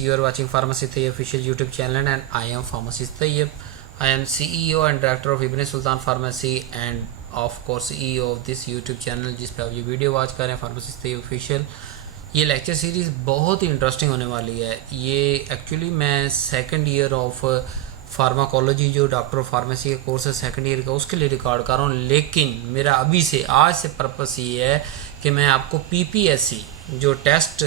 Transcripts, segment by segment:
You are watching Pharmacy Tayyib official YouTube channel and I am Pharmacist Tayyib. I am CEO and Director of Ibn Sultan Pharmacy and of course CEO of this YouTube channel जिस पे आप ये video watch कर रहे हैं Pharmacist Tayyib official। ये lecture series बहुत ही interesting होने वाली है। ये एक्चुअली मैं सेकंड ईयर ऑफ फार्माकोलॉजी जो डॉक्टर ऑफ फार्मेसी का कोर्स है सेकंड ईयर का, उसके लिए रिकॉर्ड कर रहा हूँ। लेकिन मेरा अभी से आज से पर्पस ये है कि मैं आपको पीपीएससी जो टेस्ट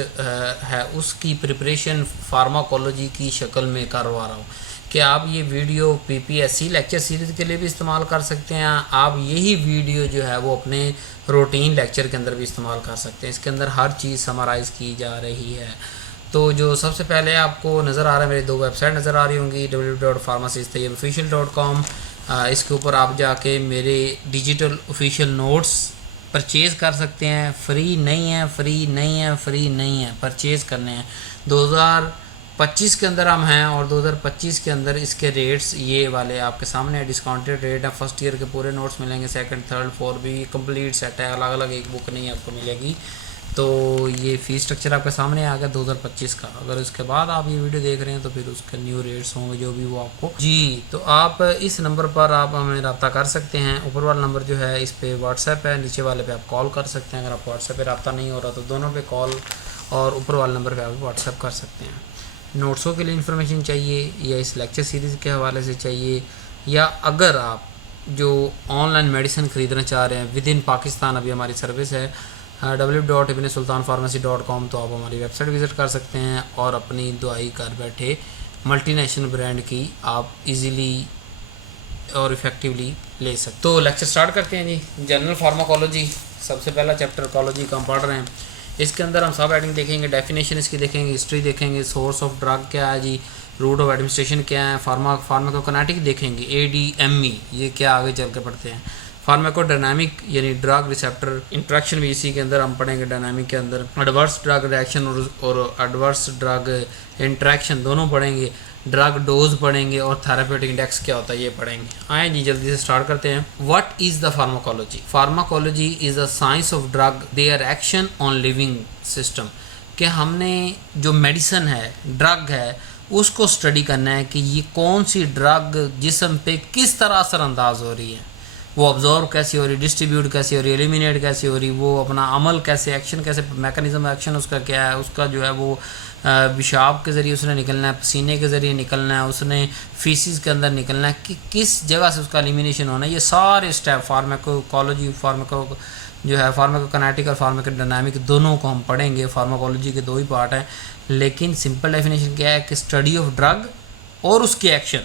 है उसकी प्रिपरेशन फार्माकोलॉजी की शक्ल में करवा रहा हूँ कि आप ये वीडियो पीपीएससी लेक्चर सीरीज़ के लिए भी इस्तेमाल कर सकते हैं। आप यही वीडियो जो है वो अपने रूटीन लेक्चर के अंदर भी इस्तेमाल कर सकते हैं। इसके अंदर हर चीज़ समराइज़ की जा रही है। तो जो सबसे पहले आपको नज़र आ रहा है, मेरी दो वेबसाइट नज़र आ रही होंगी, www.pharmacisttayyibofficial.com। इसके ऊपर आप जाके मेरे डिजिटल ऑफिशियल नोट्स परचेज़ कर सकते हैं। फ्री नहीं है, परचेज़ करने हैं। 2025 के अंदर हम हैं और 2025 के अंदर इसके रेट्स ये वाले आपके सामने डिस्काउंटेड रेट है। फर्स्ट ईयर के पूरे नोट्स मिलेंगे, सेकंड थर्ड फोर्थ भी कंप्लीट सेट है, अलग अलग एक बुक नहीं आपको मिलेगी। तो ये फ़ीस स्ट्रक्चर आपके सामने आ गया 2025 का। अगर इसके बाद आप ये वीडियो देख रहे हैं तो फिर उसके न्यू रेट्स होंगे जो भी वो आपको जी। तो आप इस नंबर पर आप हमें रब्ता कर सकते हैं। ऊपर वाला नंबर जो है इस पर व्हाट्सएप है, नीचे वाले पे आप कॉल कर सकते हैं। अगर आप व्हाट्सएप पे रब्ता नहीं हो रहा तो दोनों पे कॉल और ऊपर वाले नंबर पर आप व्हाट्सएप कर सकते हैं। नोट्सों के लिए इन्फॉर्मेशन चाहिए या इस लेक्चर सीरीज़ के हवाले से चाहिए, या अगर आप जो ऑनलाइन मेडिसिन ख़रीदना चाह रहे हैं विद इन पाकिस्तान, अभी हमारी सर्विस है www.ibnsultanpharmacy.com। तो आप हमारी वेबसाइट विज़िट कर सकते हैं और अपनी दवाई घर बैठे मल्टीनेशनल ब्रांड की आप इजीली और इफ़ेक्टिवली ले सकते। तो लेक्चर स्टार्ट करते हैं जी। जनरल फार्माकोलॉजी सबसे पहला चैप्टर कोलॉजी का हम पढ़ रहे हैं। इसके अंदर हम सब हेडिंग देखेंगे, डेफिनेशन इसकी देखेंगे, हिस्ट्री देखेंगे, सोर्स ऑफ ड्रग क्या है जी, रूट ऑफ एडमिनिस्ट्रेशन क्या है, फार्माकोकाइनेटिक देखेंगे, ADME ये क्या आगे चल के पढ़ते हैं, फार्माकोडायनामिक यानी ड्रग रिसेप्टर इंट्रैक्शन भी इसी के अंदर हम पढ़ेंगे। डायनामिक के अंदर एडवर्स ड्रग रिएक्शन और एडवर्स ड्रग इंट्रैक्शन दोनों पढ़ेंगे। ड्रग डोज पढ़ेंगे और थेराप्यूटिक इंडेक्स क्या होता है ये पढ़ेंगे। आए जी जल्दी से स्टार्ट करते हैं। What is the pharmacology? Pharmacology is the science of drug their action on living system. कि हमने जो मेडिसिन है, ड्रग है, उसको स्टडी करना है कि ये कौन सी ड्रग जिस्म पे किस तरह असरअंदाज हो रही है, वो ऑब्जॉर्व कैसी हो रही, डिस्ट्रीब्यूट कैसी हो रही, एलिमिनेट कैसी हो रही, वो अपना अमल कैसे, एक्शन कैसे, मैकेनिज्म एक्शन उसका क्या है, उसका जो है वो पेशाब के ज़रिए उसने निकलना है, पसीने के ज़रिए निकलना है, उसने फीसिस के अंदर निकलना है, कि किस जगह से उसका एलिमिनेशन होना है। ये सारे स्टेप फार्माकोलॉजी जो है फार्माकोकाइनेटिक और फार्माकोडायनामिक दोनों को हम पढ़ेंगे। फार्माकोलॉजी के दो ही पार्ट हैं, लेकिन सिंपल डेफिनेशन क्या है कि स्टडी ऑफ ड्रग और उसके एक्शन,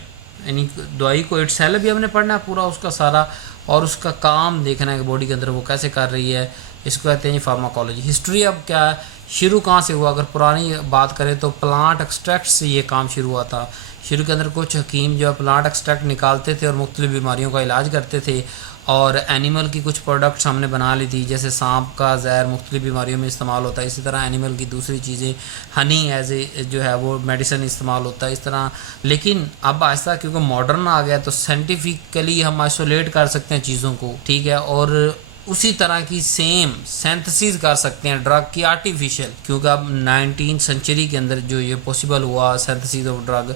यानी दवाई को इट सेल्फ भी हमने पढ़ना है पूरा उसका सारा, और उसका काम देखना है कि बॉडी के अंदर वो कैसे कर रही है। इसको कहते हैं फार्माकोलॉजी। हिस्ट्री अब क्या है, शुरू कहाँ से हुआ? अगर पुरानी बात करें तो प्लांट एक्सट्रैक्ट से ये काम शुरू हुआ था। शुरू के अंदर कुछ हकीम जो है प्लांट एक्सट्रैक्ट निकालते थे और मुख्तलिफ बीमारियों का इलाज करते थे, और एनिमल की कुछ प्रोडक्ट्स हमने बना ली थी, जैसे सांप का जहर मुख्तलिफ बीमारियों में इस्तेमाल होता है, इसी तरह एनिमल की दूसरी चीज़ें, हनी एज ए जो है वो मेडिसिन इस्तेमाल होता है इस तरह। लेकिन अब ऐसा क्योंकि मॉडर्न आ गया तो साइंटिफिकली हम आइसोलेट कर सकते हैं चीज़ों को, ठीक है, और उसी तरह की सेम सिंथेसिस कर सकते हैं ड्रग की आर्टिफिशियल, क्योंकि अब 19th सेंचुरी के अंदर जो ये पॉसिबल हुआ सिंथेसिस ऑफ ड्रग।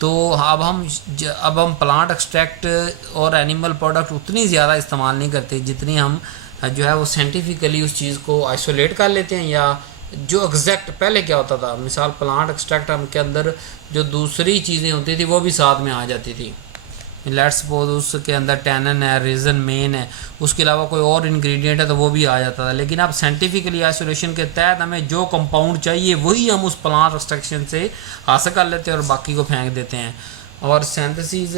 तो अब हम प्लांट एक्सट्रैक्ट और एनिमल प्रोडक्ट उतनी ज़्यादा इस्तेमाल नहीं करते जितनी हम जो है वो साइंटिफिकली उस चीज़ को आइसोलेट कर लेते हैं। या जो एग्जैक्ट पहले क्या होता था, मिसाल प्लांट एक्सट्रैक्ट हम के अंदर जो दूसरी चीज़ें होती थी वो भी साथ में आ जाती थी। लेट्स सपोज उसके अंदर टैनन है, रेजन मेन है, उसके अलावा कोई और इंग्रेडिएंट है तो वो भी आ जाता था। लेकिन अब साइंटिफिकली आइसोलेशन के तहत हमें जो कंपाउंड चाहिए वही हम उस प्लांट एक्सट्रैक्शन से हासिल कर लेते हैं और बाकी को फेंक देते हैं। और सिंथेसिस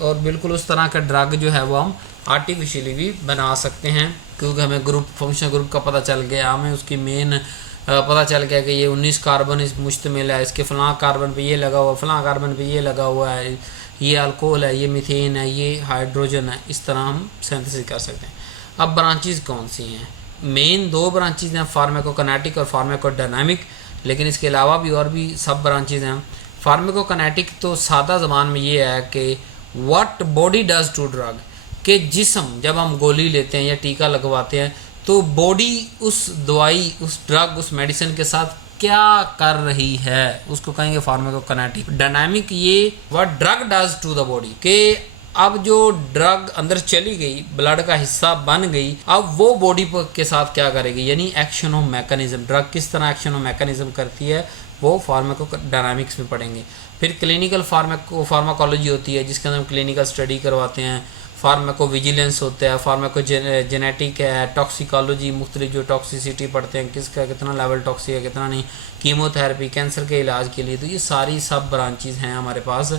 और बिल्कुल उस तरह का ड्रग जो है वो हम आर्टिफिशियली भी बना सकते हैं, क्योंकि हमें ग्रुप फंक्शन ग्रुप का पता चल गया, हमें उसकी मेन पता चल गया कि ये 19 कार्बन इस मुश्तमिल है, इसके फ़लाँ कार्बन पे ये लगा हुआ, फ़लाँ कार्बन पे ये लगा हुआ है, ये अल्कोहल है, ये मीथेन है, ये हाइड्रोजन है। इस तरह हम सिंथेसिस कर सकते हैं। अब ब्रांचेस कौन सी हैं? मेन दो ब्रांचेस हैं, फार्माकोकाइनेटिक और फार्माकोडायनामिक, लेकिन इसके अलावा भी और भी सब ब्रांचेस हैं। फार्माकोकाइनेटिक तो सादा ज़बान में ये है कि what body does to drug, कि जिस्म जब हम गोली लेते हैं या टीका लगवाते हैं तो बॉडी उस दवाई, उस ड्रग, उस मेडिसिन के साथ क्या कर रही है उसको कहेंगे फार्माकोकाइनेटिक। डायनामिक ये what drug does to the body, के अब जो ड्रग अंदर चली गई, ब्लड का हिस्सा बन गई, अब वो बॉडी के साथ क्या करेगी, यानी एक्शन ऑफ मैकेनिज्म, ड्रग किस तरह एक्शन ऑफ मैकेनिज्म करती है वो फार्माकोडायनामिक्स में पढ़ेंगे। फिर क्लिनिकल फार्माकोलॉजी होती है जिसके अंदर हम क्लिनिकल स्टडी करवाते हैं, फार्माको विजिलेंस होता है, फार्माको जेनेटिक है, टॉक्सिकोलॉजी मुख्तलिफ जो टॉक्सिसिटी पढ़ते हैं, किसका कितना लेवल टॉक्सिक है कितना नहीं, कीमोथेरेपी कैंसर के इलाज के लिए, तो ये सारी सब ब्रांचेज हैं हमारे पास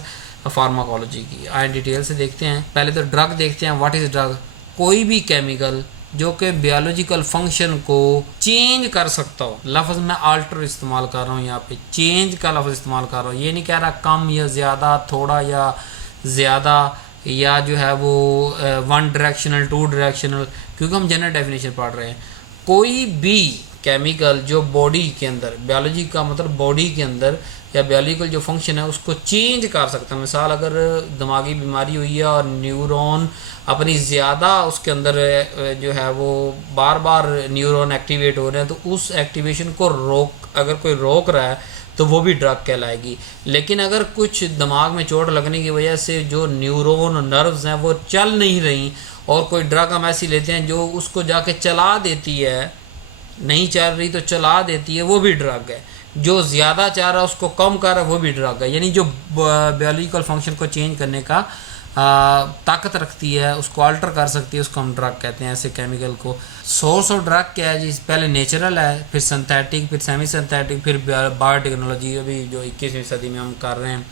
फार्माकोलॉजी की। आए डिटेल से देखते हैं। पहले तो ड्रग देखते हैं, व्हाट इज़ ड्रग, कोई भी केमिकल जो कि बायोलॉजिकल फंक्शन को चेंज कर सकता हो। लफ्ज़ मैं अल्टर इस्तेमाल कर रहा हूँ यहाँ पे, चेंज का लफ्ज़ इस्तेमाल कर रहा हूँ, ये नहीं कह रहा कम या ज़्यादा, थोड़ा या ज़्यादा, या जो है वो वन डायरेक्शनल टू डायरेक्शनल, क्योंकि हम जनरल डेफिनेशन पढ़ रहे हैं। कोई भी केमिकल जो बॉडी के अंदर, बायोलॉजी का मतलब बॉडी के अंदर या बायोलॉजिकल जो फंक्शन है उसको चेंज कर सकता है। मिसाल अगर दिमागी बीमारी हुई है और न्यूरॉन अपनी ज़्यादा उसके अंदर जो है वो बार बार न्यूरॉन एक्टिवेट हो रहे हैं, तो उस एक्टिवेशन को अगर कोई रोक रहा है तो वो भी ड्रग कहलाएगी। लेकिन अगर कुछ दिमाग में चोट लगने की वजह से जो न्यूरॉन नर्व्स हैं वो चल नहीं रही और कोई ड्रग हम ऐसी लेते हैं जो उसको जाके चला देती है, नहीं चल रही तो चला देती है, वो भी ड्रग है। जो ज़्यादा चाह रहा है उसको कम कर रहा है वो भी ड्रग है। यानी जो बायोलॉजिकल फंक्शन को चेंज करने का ताकत रखती है, उसको अल्टर कर सकती है, उसको हम ड्रग कहते हैं ऐसे केमिकल को। सोर्स ऑफ ड्रग क्या है जी, पहले नेचुरल है, फिर सिंथेटिक, फिर सेमी सिंथेटिक, फिर बायोटेक्नोलॉजी, अभी जो 21वीं सदी में हम कर रहे हैं।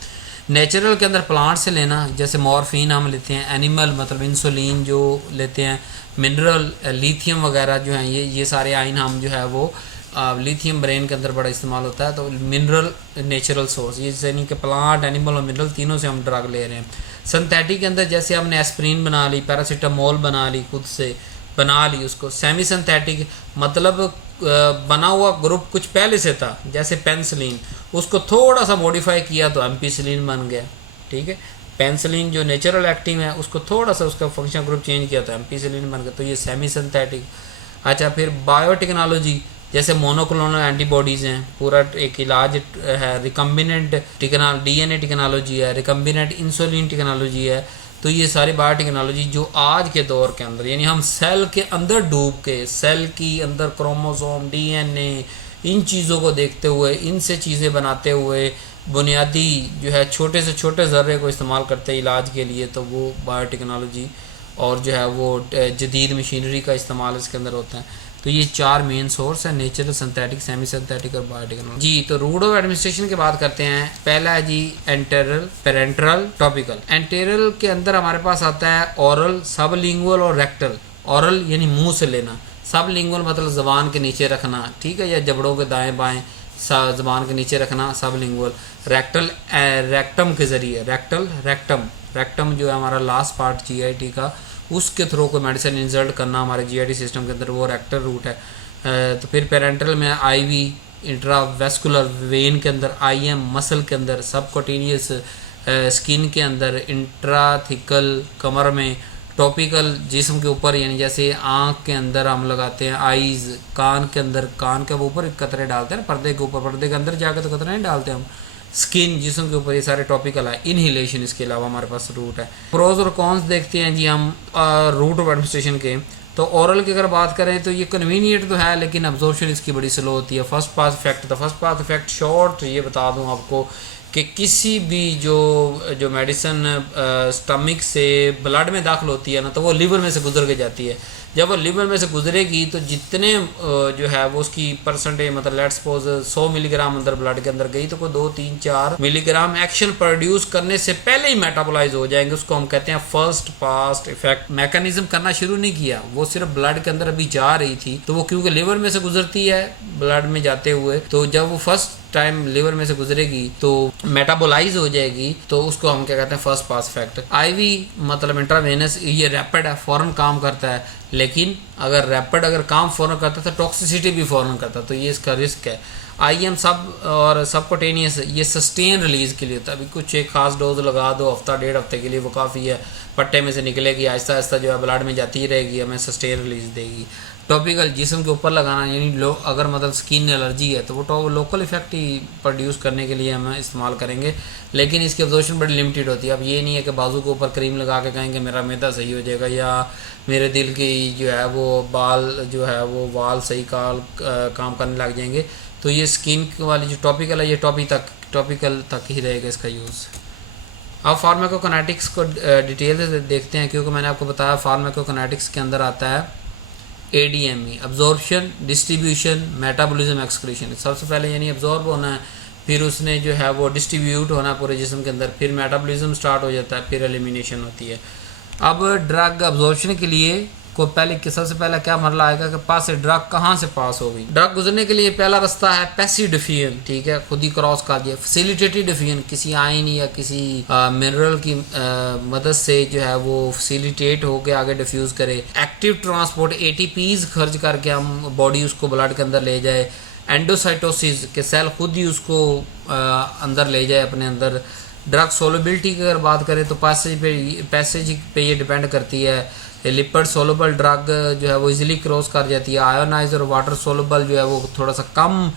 नेचुरल के अंदर प्लांट से लेना, जैसे मॉर्फिन हम लेते हैं, एनिमल मतलब इंसुलिन जो लेते हैं, मिनरल लिथियम वगैरह जो हैं, ये सारे आइन हम जो है वो लिथियम ब्रेन के अंदर बड़ा इस्तेमाल होता है। तो मिनरल नेचुरल सोर्स, ये जैसे नहीं कि प्लांट, एनिमल और मिनरल तीनों से हम ड्रग ले रहे हैं। सिंथेटिक के अंदर जैसे हमने एस्प्रिन बना ली, पैरासीटामोल बना ली, खुद से बना ली उसको। सेमी सिंथेटिक मतलब बना हुआ ग्रुप कुछ पहले से था, जैसे पेंसिलिन, उसको थोड़ा सा मॉडिफाई किया तो एम्पिसिलिन बन गया। ठीक है, पेंसिलिन जो नेचुरल एक्टिव है उसको थोड़ा सा उसका फंक्शन ग्रुप चेंज किया तो एम्पिसिलिन बन गया, तो ये सेमी सिंथेटिक। अच्छा, फिर बायोटेक्नोलॉजी, जैसे मोनोक्लोनल एंटीबॉडीज़ हैं, पूरा एक इलाज है। रिकम्बिनेंट डीएनए टेक्नोलॉजी है, रिकम्बिनेंट इंसुलिन टेक्नोलॉजी है। तो ये सारी बायोटेक्नोलॉजी जो आज के दौर के अंदर, यानी हम सेल के अंदर डूब के, सेल की अंदर क्रोमोसोम, डीएनए, इन चीज़ों को देखते हुए, इनसे चीज़ें बनाते हुए, बुनियादी जो है छोटे से छोटे ज़र्रे को इस्तेमाल करते हैं इलाज के लिए, तो वो बायोटेक्नोलॉजी और जो है वो जदीद मशीनरी का इस्तेमाल इसके अंदर होता है। तो ये चार मेन सोर्स है, नेचुरल, सिंथेटिक, सेमी सिंथेटिक और बायोटेक्नोलॉजी। जी, तो रूट ऑफ एडमिनिस्ट्रेशन की बात करते हैं। पहला है जी एंटेरल, पेरेंट्रल, टॉपिकल। एंटेरल के अंदर हमारे पास आता है ओरल, सबलिंगुअल और रेक्टल। ओरल यानी मुंह से लेना, सबलिंगुअल मतलब ज़बान के नीचे रखना, ठीक है, या जबड़ों के दाएं बाएं ज़बान के नीचे रखना, सबलिंगुअल। रेक्टल रेक्टम के ज़रिए, रेक्टल रेक्टम, रेक्टम जो है हमारा लास्ट पार्ट जीआईटी का, उसके थ्रू कोई मेडिसिन इंसर्ट करना हमारे जीआईटी सिस्टम के अंदर, वो रेक्टल रूट है। तो फिर पेरेंट्रल में आईवी, इंट्रावेस्कुलर वेन के अंदर, आईएम मसल के अंदर, सबकोटेनियस स्किन के अंदर, इंट्राथिकल कमर में, टॉपिकल जिस्म के ऊपर, यानी जैसे आँख के अंदर हम लगाते हैं, आईज, कान के अंदर, कान के ऊपर कतरे डालते हैं पर्दे के ऊपर, पर्दे के अंदर जाकर तो कतरे नहीं डालते हम, स्किन जिस्म के ऊपर, ये सारे टॉपिकल है। इनहेलेशन इसके अलावा हमारे पास रूट है। प्रोज और कॉन्स देखते हैं जी हम रूट ऑफ एडमिनिस्ट्रेशन के। तो ओरल की अगर बात करें तो ये कन्वीनियंट तो है, लेकिन अब्जॉर्प्शन इसकी बड़ी स्लो होती है। फर्स्ट पास इफेक्ट, तो फर्स्ट पास इफेक्ट शॉर्ट ये बता दूं आपको कि किसी भी जो मेडिसिन स्टमक से ब्लड में दाखिल होती है ना, तो वो लीवर में से गुजर के जाती है। जब वो लीवर में से गुजरेगी तो जितने जो है वो उसकी परसेंटेज, मतलब लेट्स सपोज 100 मिलीग्राम अंदर ब्लड के अंदर गई, तो कोई 2-3-4 मिलीग्राम एक्शन प्रोड्यूस करने से पहले ही मेटाबोलाइज हो जाएंगे। उसको हम कहते हैं फर्स्ट पास इफेक्ट। मैकेनिज्म करना शुरू नहीं किया, वो सिर्फ ब्लड के अंदर अभी जा रही थी, तो वो क्योंकि लीवर में से गुजरती है ब्लड में जाते हुए, तो जब वो फर्स्ट टाइम लीवर में से गुजरेगी तो मेटाबोलाइज हो जाएगी, तो उसको हम क्या कहते हैं फर्स्ट पास इफेक्ट। आईवी मतलब इंट्रावेनस, ये रैपिड है, फौरन काम करता है, लेकिन अगर रैपिड अगर काम फौरन करता है तो टॉक्सिसिटी भी फौरन करता है, तो ये इसका रिस्क है। आईएम सब और सबकोटेनियस, ये सस्टेन रिलीज के लिए होता है। अभी कुछ एक खास डोज लगा दो, हफ्ता 1.5 हफ्ते के लिए, वो काफ़ी है, पट्टे में से निकलेगी, आहिस्ता आहिस्ता जो है ब्लड में जाती रहेगी, हमें सस्टेन रिलीज देगी। टॉपिकल जिस्म के ऊपर लगाना, यानी अगर मतलब स्किन एलर्जी है तो वो लोकल इफेक्ट ही प्रोड्यूस करने के लिए हम इस्तेमाल करेंगे, लेकिन इसकी अब्जॉर्प्शन बड़ी लिमिटेड होती है। अब ये नहीं है कि बाजू के ऊपर क्रीम लगा के कहेंगे मेरा मैदा सही हो जाएगा, या मेरे दिल की जो है वो बाल जो है वो वाल सही काम करने लग जाएंगे। तो ये स्किन वाली जो टॉपिकल है ये टॉपिकल तक ही रहेगा इसका यूज़। अब फार्माकोकाइनेटिक्स को डिटेल से देखते हैं, क्योंकि मैंने आपको बताया फार्माकोकाइनेटिक्स के अंदर आता है ADME, absorption, distribution, metabolism, excretion. सबसे पहले यानी अब्जॉर्ब होना है, फिर उसने जो है वो डिस्ट्रीब्यूट होना है पूरे जिस्म के अंदर, फिर मेटाबॉलिज्म स्टार्ट हो जाता है, फिर एलिमिनेशन होती है। अब ड्रग अब्जॉर्प्शन के लिए को पहले सबसे पहला क्या मरला आएगा कि पास से ड्रग कहाँ से पास होगी। ड्रग गुजरने के लिए पहला रास्ता है पैसिव डिफ्यूजन, ठीक है, खुद ही क्रॉस कर दिया। फैसिलिटेटेड डिफ्यूजन, किसी आयन या किसी मिनरल की मदद से जो है वो फैसिलिटेट होकर आगे डिफ्यूज करे। एक्टिव ट्रांसपोर्ट, ATPs खर्च करके हम बॉडी उसको ब्लड के अंदर ले जाए। एंडोसाइटोसिस के सेल खुद ही उसको अंदर ले जाए अपने अंदर। ड्रग सोलबिलिटी की अगर बात करें तो पैसेज पे ये डिपेंड करती है। लिपिड सोलबल ड्रग जो है वो इजीली क्रॉस कर जाती है। आयोनाइज और वाटर सोलबल जो है वो थोड़ा सा कम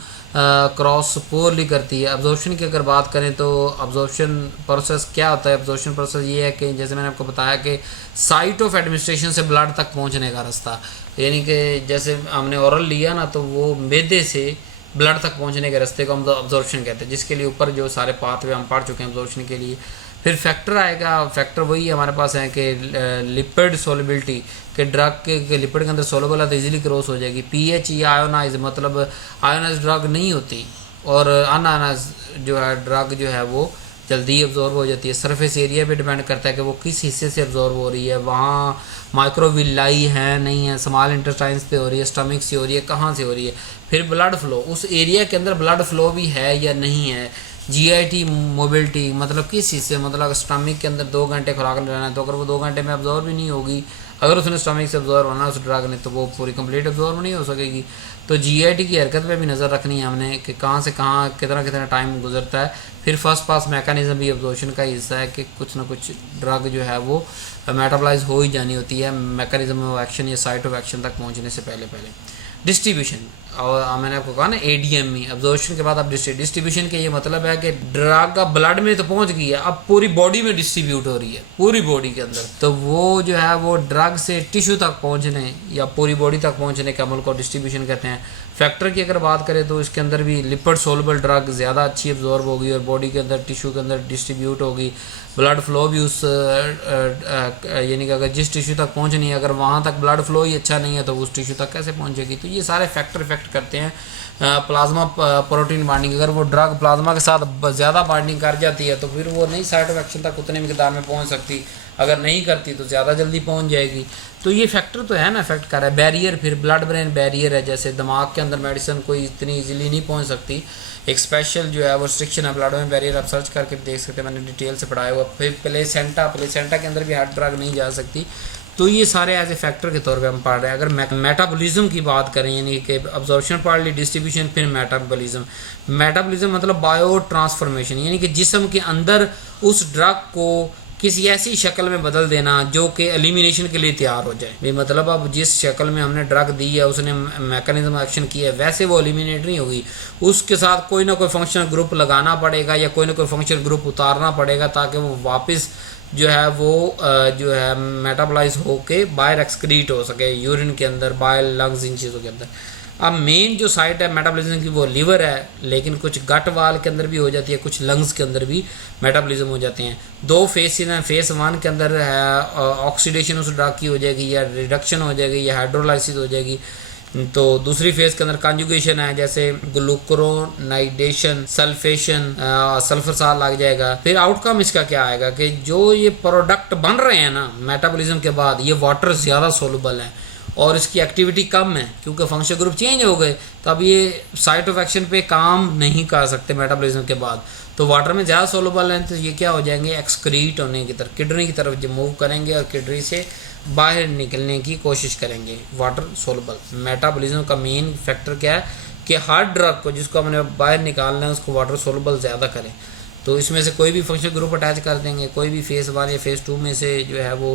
क्रॉस पोरली करती है। अब्जॉर्प्शन की अगर बात करें तो अब्जॉर्प्शन प्रोसेस क्या होता है। अब्जॉर्प्शन प्रोसेस ये है कि जैसे मैंने आपको बताया कि साइट ऑफ एडमिनिस्ट्रेशन से ब्लड तक पहुंचने का रास्ता, यानी कि जैसे हमने ओरल लिया ना तो वो मैदे से ब्लड तक पहुंचने के रास्ते को हम अब्जॉर्प्शन कहते हैं, जिसके लिए ऊपर जो सारे पाथवे हम पढ़ चुके हैं अब्जॉर्प्शन के लिए। फिर फैक्टर आएगा, फैक्टर वही हमारे पास है कि लिपिड सोलबिलिटी के ड्रग के लिपिड के अंदर सोलबल है तो इजीली क्रॉस हो जाएगी। पीएच या आयोनाइज, मतलब आयोनाइज ड्रग नहीं होती, और अनआयोनाइज जो है ड्रग जो है वो जल्दी अब्जॉर्ब हो जाती है। सरफेस एरिया पे डिपेंड करता है कि वो किस हिस्से से अब्जॉर्ब हो रही है, वहाँ माइक्रोविलाई है नहीं है, स्मॉल इंटेस्टाइन्स पे हो रही है, स्टमक से हो रही है, कहाँ से हो रही है। फिर ब्लड फ्लो, उस एरिया के अंदर ब्लड फ्लो भी है या नहीं है। GIT मोबिलिटी, मतलब किस हिस्से, मतलब स्टमक के अंदर 2 घंटे खुराक लेना है तो अगर वो 2 घंटे में अब्जॉर्ब ही नहीं होगी, अगर उसने स्टमक से अब्जॉर्ब होना उस ड्रग ने, तो वो पूरी कंप्लीट अब्जॉर्ब नहीं हो सकेगी। तो GIT की हरकत पे भी नज़र रखनी है हमने कि कहाँ से कहाँ कितना टाइम गुजरता है। फिर फर्स्ट पास मैकेनिज्म भी अब्जॉर्प्शन का हिस्सा है कि कुछ ना कुछ ड्रग जो है वो मेटाबॉलाइज हो ही जानी होती है मैकेनिज्म ऑफ एक्शन या साइट ऑफ एक्शन तक पहुँचने से पहले। डिस्ट्रीब्यूशन, और मैंने आपको कहा ना ADME, अब्जॉर्प्शन के बाद आप डिस्ट्रीब्यूशन के ये मतलब है कि ड्रग का ब्लड में तो पहुंच गई है, अब पूरी बॉडी में डिस्ट्रीब्यूट हो रही है, पूरी बॉडी के अंदर। तो वो जो है वो ड्रग से टिश्यू तक पहुंचने या पूरी बॉडी तक पहुंचने के अमल को डिस्ट्रीब्यूशन कहते हैं। फैक्टर की अगर बात करें तो इसके अंदर भी लिपिड सोलबल ड्रग ज़्यादा अच्छी अब्जॉर्ब होगी और बॉडी के अंदर टिश्यू के अंदर डिस्ट्रीब्यूट होगी। ब्लड फ्लो भी उस यानी कि अगर जिस टिश्यू तक पहुंचनी है, अगर वहाँ तक ब्लड फ्लो ही अच्छा नहीं है तो उस टिश्यू तक कैसे पहुंचेगी। तो ये सारे फैक्टर इफेक्ट करते हैं। प्लाज्मा प्रोटीन बाइंडिंग, अगर वो ड्रग प्लाज्मा के साथ ज़्यादा बाइंडिंग कर जाती है तो फिर वो नई साइट ऑफ एक्शन तक उतने मिकदार में पहुंच सकती, अगर नहीं करती तो ज़्यादा जल्दी पहुंच जाएगी। तो ये फैक्टर तो है ना, इफेक्ट कर रहा है। बैरियर, फिर ब्लड ब्रेन बैरियर है, जैसे दिमाग के अंदर मेडिसिन कोई इतनी इजीली नहीं पहुंच सकती, एक स्पेशल जो है वो रिस्ट्रिक्शन है ब्लड ब्रेन बैरियर, आप सर्च करके देख सकते हैं, मैंने डिटेल से पढ़ाया हुआ। फिर प्लेसेंटा के अंदर भी हार्ट ड्रग नहीं जा सकती। तो ये सारे एज ए फैक्टर के तौर पे हम पढ़ रहे हैं। अगर मेटाबॉलिज्म की बात करें, यानी कि अब्जॉर्प्शन पढ़ ली, डिस्ट्रीब्यूशन, फिर मेटाबॉलिज्म मतलब बायो ट्रांसफॉर्मेशन, यानी कि जिस्म के अंदर उस ड्रग को किसी ऐसी शक्ल में बदल देना जो कि एलिमिनेशन के लिए तैयार हो जाए। भी मतलब अब जिस शक्ल में हमने ड्रग दी है, उसने मैकेनिज्म एक्शन किया है, वैसे वो एलिमिनेट नहीं होगी, उसके साथ कोई ना कोई फंक्शनल ग्रुप लगाना पड़ेगा या कोई ना कोई फंक्शनल ग्रुप उतारना पड़ेगा ताकि वो वापस जो है वो जो है मेटाबॉलाइज होके बाहर एक्सक्रीट हो सके, यूरिन के अंदर, बाइल, लंग्स, इन चीज़ों के अंदर। अब मेन जो साइट है मेटाबॉलिज्म की वो लीवर है, लेकिन कुछ गट वाल के अंदर भी हो जाती है, कुछ लंग्स के अंदर भी मेटाबॉलिज्म हो जाते हैं। 2 फेसेस हैं, फेस 1 के अंदर है ऑक्सीडेशन उस ड्रग की हो जाएगी या रिडक्शन हो जाएगी या हाइड्रोलाइसिस हो जाएगी। तो दूसरी फेज के अंदर कॉन्जुगेशन है, जैसे ग्लूकोरोनाइडेशन, सल्फेशन, सल्फर साल लग जाएगा। फिर आउटकम इसका क्या आएगा कि जो ये प्रोडक्ट बन रहे हैं ना मेटाबॉलिज्म के बाद, ये वाटर ज़्यादा सोलबल है और इसकी एक्टिविटी कम है क्योंकि फंक्शन ग्रुप चेंज हो गए, तो अब ये साइट ऑफ एक्शन पे काम नहीं कर सकते मेटाबॉलिज्म के बाद। तो वाटर में ज़्यादा सोलबल है तो ये क्या हो जाएंगे, एक्सक्रीट होने की तरफ, किडनी की तरफ जो मूव करेंगे और किडनी से बाहर निकलने की कोशिश करेंगे। वाटर सोलबल मेटाबॉलिज्म का मेन फैक्टर क्या है कि हर ड्रग को जिसको हमने बाहर निकालना है उसको वाटर सोलबल ज़्यादा करें। तो इसमें से कोई भी फंक्शनल ग्रुप अटैच कर देंगे, कोई भी फेज़ 1 या फेज़ 2 में से जो है वो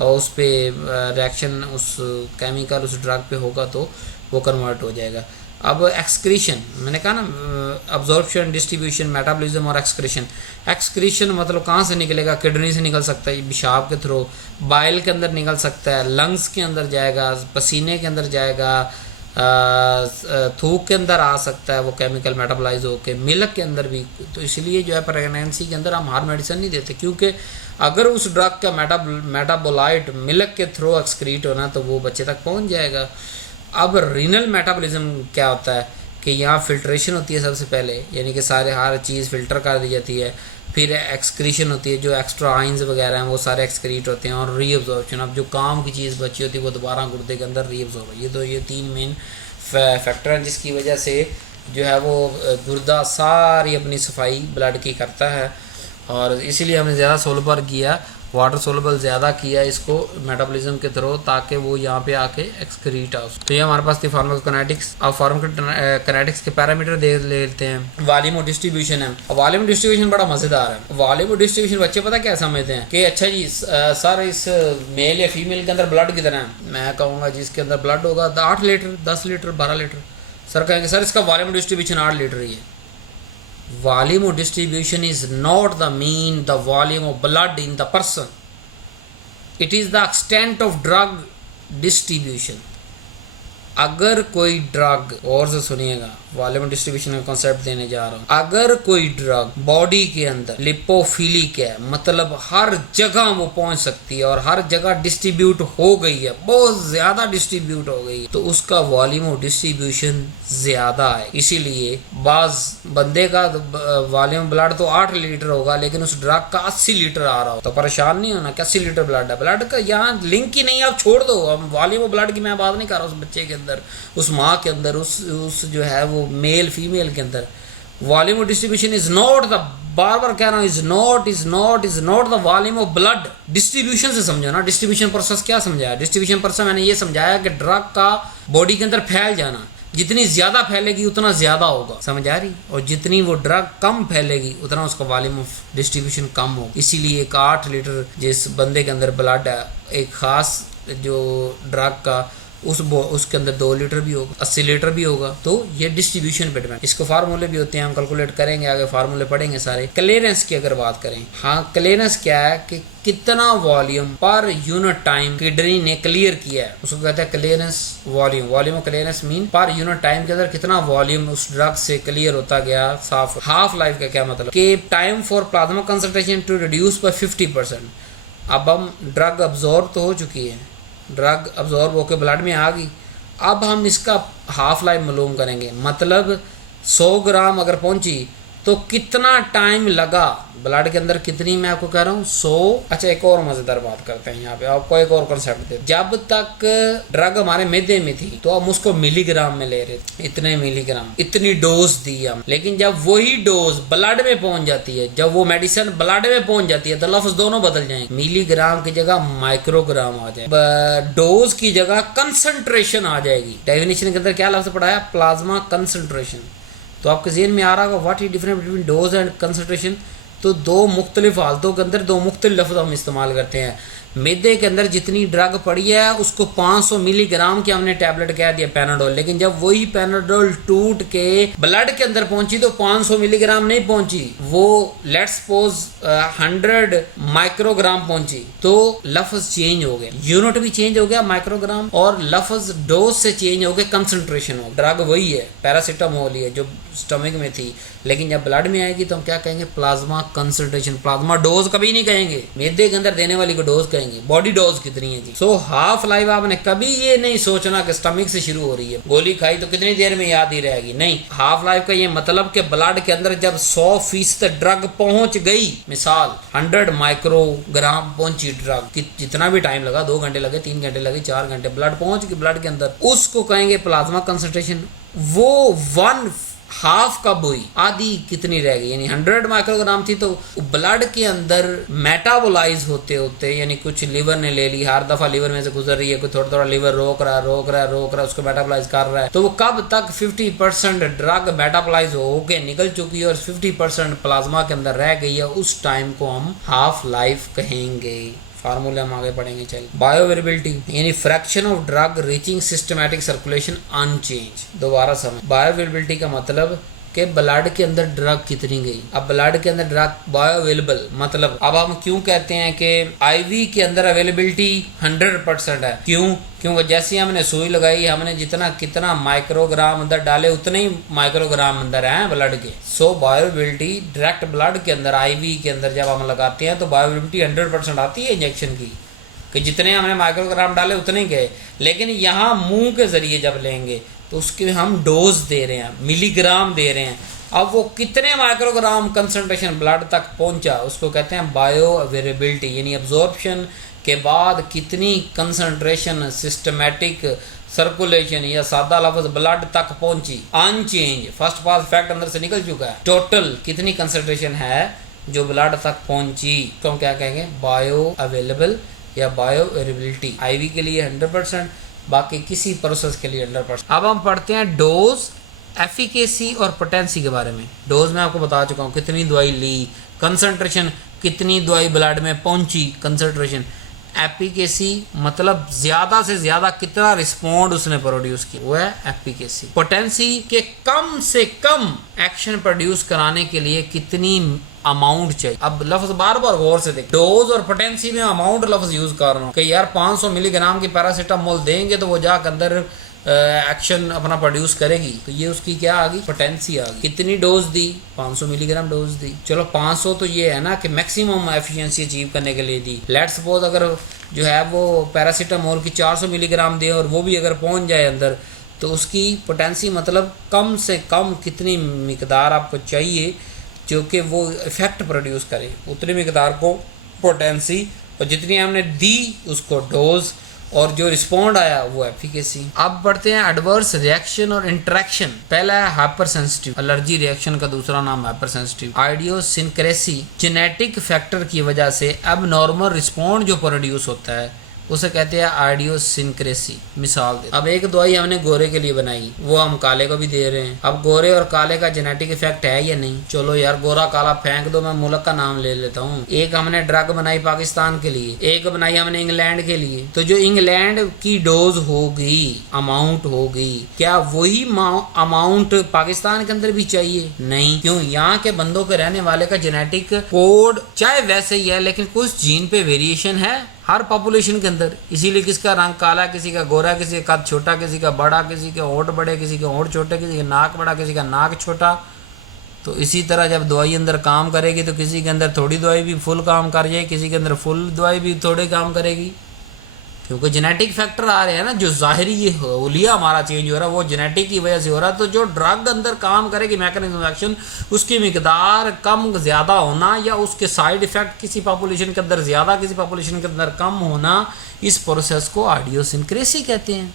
उस पर रिएक्शन उस केमिकल उस ड्रग पे होगा तो वो कन्वर्ट हो जाएगा। अब एक्सक्रीशन, मैंने कहा ना अब्जॉर्प्शन, डिस्ट्रीब्यूशन, मेटाबॉलिज्म और एक्सक्रीशन। एक्सक्रीशन मतलब कहाँ से निकलेगा? किडनी से निकल सकता है, पेशाब के थ्रू, बाइल के अंदर निकल सकता है, लंग्स के अंदर जाएगा, पसीने के अंदर जाएगा, थूक के अंदर आ सकता है वो केमिकल मेटाबोलाइज होकर, मिल्क के अंदर भी। तो इसलिए जो है प्रेगनेंसी के अंदर हम हर मेडिसिन नहीं देते, क्योंकि अगर उस ड्रग का मेटाबोलाइट मिल्क के थ्रू एक्सक्रीट होना तो वो बच्चे तक पहुंच जाएगा। अब रीनल मेटाबॉलिज्म क्या होता है कि यहाँ फिल्ट्रेशन होती है सबसे पहले, यानी कि सारे हर चीज़ फिल्टर कर दी जाती है, फिर एक्सक्रीशन होती है, जो एक्स्ट्रा आइंस वगैरह हैं वो सारे एक्सक्रीट होते हैं, और रीअब्जॉर्प्शन, अब जो काम की चीज़ बची होती है वो दोबारा गुर्दे के अंदर रीअब्जॉर्ब। ये 3 मेन फैक्टर हैं जिसकी वजह से जो है वो गुर्दा सारी अपनी सफाई ब्लड की करता है, और इसीलिए हमने ज़्यादा सोलबर किया, वाटर सोलबल ज़्यादा किया इसको मेटाबॉलिज्म के थ्रू, ताकि वो यहाँ पे आके एक्सक्रीट हो। तो ये हमारे पास थी फार्माकोकाइनेटिक्स। अब फार्माकोकाइनेटिक्स के पैरामीटर देख लेते हैं। वॉल्यूम और डिस्ट्रीब्यूशन है। वॉल्यूम डिस्ट्रीब्यूशन बड़ा मज़ेदार है। वॉल्यूम और डिस्ट्रीब्यूशन बच्चे पता क्या समझते हैं कि अच्छा जी सर इस मेल या फीमेल के अंदर ब्लड कितना है? मैं कहूँगा जिसके अंदर ब्लड होगा 8 लीटर, 10 लीटर, 12 लीटर। सर कहेंगे सर इसका वॉल्यूम डिस्ट्रीब्यूशन 8 लीटर ही है। Volume of distribution is not the mean the volume of blood in the person. It is the extent of drug distribution. अगर कोई ड्रग, और से सुनिएगा, volume distribution का concept देने जा रहा हूँ। अगर कोई ड्रग बॉडी के अंदर लिपोफिलिक है, मतलब हर जगह वो पहुंच सकती है और हर जगह डिस्ट्रीब्यूट हो गई है, बहुत ज्यादा डिस्ट्रीब्यूट हो गई है, तो उसका वॉल्यूम ऑफ डिस्ट्रीब्यूशन ज्यादा है। इसीलिए बाज बंदे का वॉल्यूम ब्लड तो 8 लीटर होगा, लेकिन उस ड्रग का 80 लीटर आ रहा हो तो परेशान नहीं होना कि 80 लीटर ब्लड है। ब्लड का यहाँ लिंक ही नहीं, आप छोड़ दो। हम वॉल्यूम ऑफ ब्लड की मैं बात नहीं कर रहा उस बच्चे के अंदर, उस माँ के अंदर, उस जो है वो मेल फीमेल के अंदर। Volume of distribution is not the, बार बार कह रहा हूँ, is not the volume of blood. Distribution से समझो ना, डिस्ट्रीब्यूशन प्रोसेस क्या समझाया? डिस्ट्रीब्यूशन प्रोसेस मैंने ये समझाया कि ड्रग का बॉडी के अंदर फैल जाना, जितनी ज्यादा फैलेगी उतना ज्यादा होगा, समझ आ रही? और जितनी वो ड्रग कम फैलेगी उतना उसका वॉल्यूम ऑफ डिस्ट्रीब्यूशन कम होगा। इसीलिए एक 8 लीटर जिस बंदे के अंदर ब्लड है, एक खास जो ड्रग का उसके अंदर 2 लीटर भी होगा, 80 लीटर भी होगा। तो ये डिस्ट्रीब्यूशन पे डिपेंड। इसको फार्मूले भी होते हैं, हम कैलकुलेट करेंगे आगे, फार्मूले पढ़ेंगे सारे। क्लियरेंस की अगर बात करें, हाँ क्लियरेंस क्या है कि कितना volume per unit time kidney ने क्लियर किया है, उसको कहते हैं clearance volume. Volume of clearance mean per unit time के अंदर कितना वॉल्यूम उस ड्रग से क्लियर होता गया, साफ। हाफ लाइफ का क्या मतलब कि time for plasma concentration to reduce by 50%। अब हम ड्रग अब्जॉर्ब तो हो चुकी है, ड्रग अब्जॉर्ब होकर ब्लड में आ गई, अब हम इसका हाफ लाइफ मालूम करेंगे। मतलब 100 ग्राम अगर पहुंची तो कितना टाइम लगा ब्लड के अंदर, कितनी, मैं आपको कह रहा हूँ 100। अच्छा एक और मजेदार बात करते हैं यहाँ पे, आपको एक और कॉन्सेप्ट दे। जब तक ड्रग हमारे मैदे में थी तो हम उसको मिलीग्राम में ले रहे थे, इतने मिलीग्राम, इतनी डोज दी हम। लेकिन जब वही डोज ब्लड में पहुंच जाती है, जब वो मेडिसिन ब्लड में पहुंच जाती है, तो लफ्ज दोनों बदल जाएंगे। मिलीग्राम की जगह माइक्रोग्राम आ जाए, डोज की जगह कंसंट्रेशन आ जाएगी। डेफिनेशन के अंदर क्या लफ्ज पढ़ाया? Plasma concentration. तो आपके जेहन में आ रहा होगा what is difference between dose and concentration. तो 2 मुख्तलिफ हालतों के अंदर 2 मुख्तलिफ लफ्ज़ हम इस्तेमाल करते हैं। मैदे के अंदर जितनी ड्रग पड़ी है उसको 500 मिलीग्राम की हमने टैबलेट कह दिया पैनाडोल, लेकिन जब वही पैनाडोल टूट के ब्लड के अंदर पहुंची तो 500 मिलीग्राम नहीं पहुंची, वो लेट्स सपोज 100 माइक्रोग्राम पहुंची। तो लफ्ज चेंज हो गया, यूनिट भी चेंज हो गया माइक्रोग्राम, और लफ्ज डोज से चेंज हो गया, कंसंट्रेशन हो। ड्रग वही है, पैरासीटामोल ही है जो स्टमक में थी, लेकिन जब ब्लड में आएगी तो हम क्या कहेंगे? Plasma concentration. प्लाज्मा डोज कभी नहीं कहेंगे, मैदे के अंदर देने वाली को डोज कहेंगे। बॉडी डोज कितनी है जी? सो हाफ लाइफ आपने कभी ये नहीं सोचना कि स्टमक से शुरू हो रही है, गोली खाई तो कितनी देर में याद ही रहेगी, नहीं। हाफ लाइफ का ये मतलब कि ब्लड के अंदर जब 100% ड्रग पहुंच गई, मिसाल 100 माइक्रोग्राम पहुंची ड्रग, जितना भी टाइम लगा, 2 घंटे लगे, 3 घंटे लगे, 4 घंटे, ब्लड पहुंच गई ब्लड के अंदर, उसको कहेंगे प्लाज्मा कंसंट्रेशन। वो 1 हाफ कब हुई, आधी कितनी रह गई, यानी 100 माइक्रोग्राम थी तो ब्लड के अंदर मेटाबोलाइज होते होते, यानी कुछ लीवर ने ले ली, हर दफा लीवर में से गुजर रही है, कोई थोड़ा थोड़ा लीवर रोक रहा है उसको मेटाबोलाइज कर रहा है, तो वो कब तक 50% ड्रग मेटाबोलाइज होके निकल चुकी है और 50% प्लाज्मा के अंदर रह गई है, उस टाइम को हम हाफ लाइफ कहेंगे। फार्मूले हम आगे पढ़ेंगे। चल, बायोअवेलेबिलिटी यानी fraction of drug reaching systematic circulation unchanged. दोबारा समझ, बायोअवेलेबिलिटी का मतलब कि ब्लड के अंदर ड्रग कितनी गई। अब ब्लड के अंदर ड्रग बायोअवेलेबल मतलब, अब हम क्यों कहते हैं कि आईवी के अंदर अवेलेबिलिटी 100% है, क्यों? क्योंकि जैसे हमने सुई लगाई, हमने जितना कितना माइक्रोग्राम अंदर डाले उतने ही माइक्रोग्राम अंदर हैं ब्लड के। सो बायोअवेलेबिलिटी डायरेक्ट ब्लड के अंदर आईवी के अंदर जब हम लगाते हैं तो बायोअवेलेबिलिटी 100% आती है इंजेक्शन की, कि जितने हमने माइक्रोग्राम डाले उतने गए। लेकिन यहाँ मुंह के जरिए जब लेंगे तो उसके हम डोज दे रहे हैं, मिलीग्राम दे रहे हैं। अब वो कितने माइक्रोग्राम कंसंट्रेशन ब्लड तक पहुंचा उसको कहते हैं बायो अवेलेबिलिटी, यानी अब्जॉर्प्शन के बाद कितनी कंसंट्रेशन सिस्टमैटिक सर्कुलेशन या सादा लफ्ज ब्लड तक पहुंची। अनचेंज फर्स्ट पास फैक्ट अंदर से निकल चुका है, टोटल कितनी कंसंट्रेशन है जो ब्लड तक पहुंची, तो हम क्या कहेंगे बायो अवेलेबल या बायो अवेलेबिलिटी। आईवी के लिए 100%, बाकी किसी प्रोसेस के लिए 100%। अब हम पढ़ते हैं डोज, एफिकेसी और पोटेंसी के बारे में। डोज में आपको बता चुका हूँ कितनी दवाई ली, कंसंट्रेशन कितनी दवाई ब्लड में पहुंची, कंसंट्रेशन। एफिकेसी मतलब ज्यादा से ज्यादा कितना रिस्पॉन्ड उसने प्रोड्यूस किया, वो है एफिकेसी। पोटेंसी के कम से कम एक्शन प्रोड्यूस कराने के लिए कितनी अमाउंट चाहिए। अब लफ्ज बार बार गौर से देख, डोज और पोटेंसी में अमाउंट लफ्ज यूज कर रहा हूँ कि यार 500 मिलीग्राम की पैरासीटामोल देंगे तो वो जाकर अंदर एक्शन अपना प्रोड्यूस करेगी, तो ये उसकी क्या आ गई, पोटेंसी आ गई। कितनी डोज दी, 500 मिलीग्राम डोज दी। चलो 500 तो ये है ना कि मैक्सिमम एफिशिएंसी अचीव करने के लिए दी। लेट्स सपोज अगर जो है वो पैरासीटामोल की 400 मिलीग्राम दे और वो भी अगर पहुंच जाए अंदर, तो उसकी पोटेंसी मतलब कम से कम कितनी मिकदार आपको चाहिए जो कि वो इफेक्ट प्रोड्यूस करे, उतनी मिकदार को पोटेंसी, और जितनी हमने दी उसको डोज, और जो रिस्पॉन्ड आया वो एफिकेसी। अब बढ़ते हैं एडवर्स रिएक्शन और इंटरेक्शन। पहला है हाइपर सेंसिटिव, एलर्जी रिएक्शन का दूसरा नाम हाइपर सेंसिटिव। आइडियोसिनक्रेसी जेनेटिक फैक्टर की वजह से अब नॉर्मल रिस्पॉन्ड जो प्रोड्यूस होता है उसे कहते हैं आइडियोसिनक्रेसी। मिसाल दे, अब एक दवाई हमने गोरे के लिए बनाई, वो हम काले को भी दे रहे हैं। अब गोरे और काले का जेनेटिक इफेक्ट है या नहीं, चलो यार गोरा काला फेंक दो, मैं मुल्क का नाम ले लेता हूँ। एक हमने ड्रग बनाई पाकिस्तान के लिए, एक बनाई हमने इंग्लैंड के लिए, तो जो इंग्लैंड की डोज होगी, अमाउंट होगी, क्या वही अमाउंट पाकिस्तान के अंदर भी चाहिए? नहीं। क्यों? यहाँ के बंदों के रहने वाले का जेनेटिक कोड चाहे वैसे ही है, लेकिन कुछ जीन पे वेरिएशन है हर पॉपुलेशन के अंदर, इसीलिए किसका रंग काला, किसी का गोरा, किसी का कद छोटा, किसी का बड़ा, किसी के होंठ बड़े, किसी के होंठ छोटे, किसी का नाक बड़ा, किसी का नाक छोटा। तो इसी तरह जब दवाई अंदर काम करेगी तो किसी के अंदर थोड़ी दवाई भी फुल काम कर जाए, किसी के अंदर फुल दवाई भी थोड़े काम करेगी, क्योंकि जेनेटिक फैक्टर आ रहे हैं ना। जो ज़ाहिरी ये होलिया हमारा चेंज हो रहा है वो जेनेटिक की वजह से हो रहा है। तो जो ड्रग अंदर काम करेगी, मैकेनिज्म एक्शन, उसकी मिकदार कम ज़्यादा होना या उसके साइड इफेक्ट किसी पॉपुलेशन के अंदर ज़्यादा, किसी पॉपुलेशन के अंदर कम होना, इस प्रोसेस को आइडियोसिनक्रेसी कहते हैं।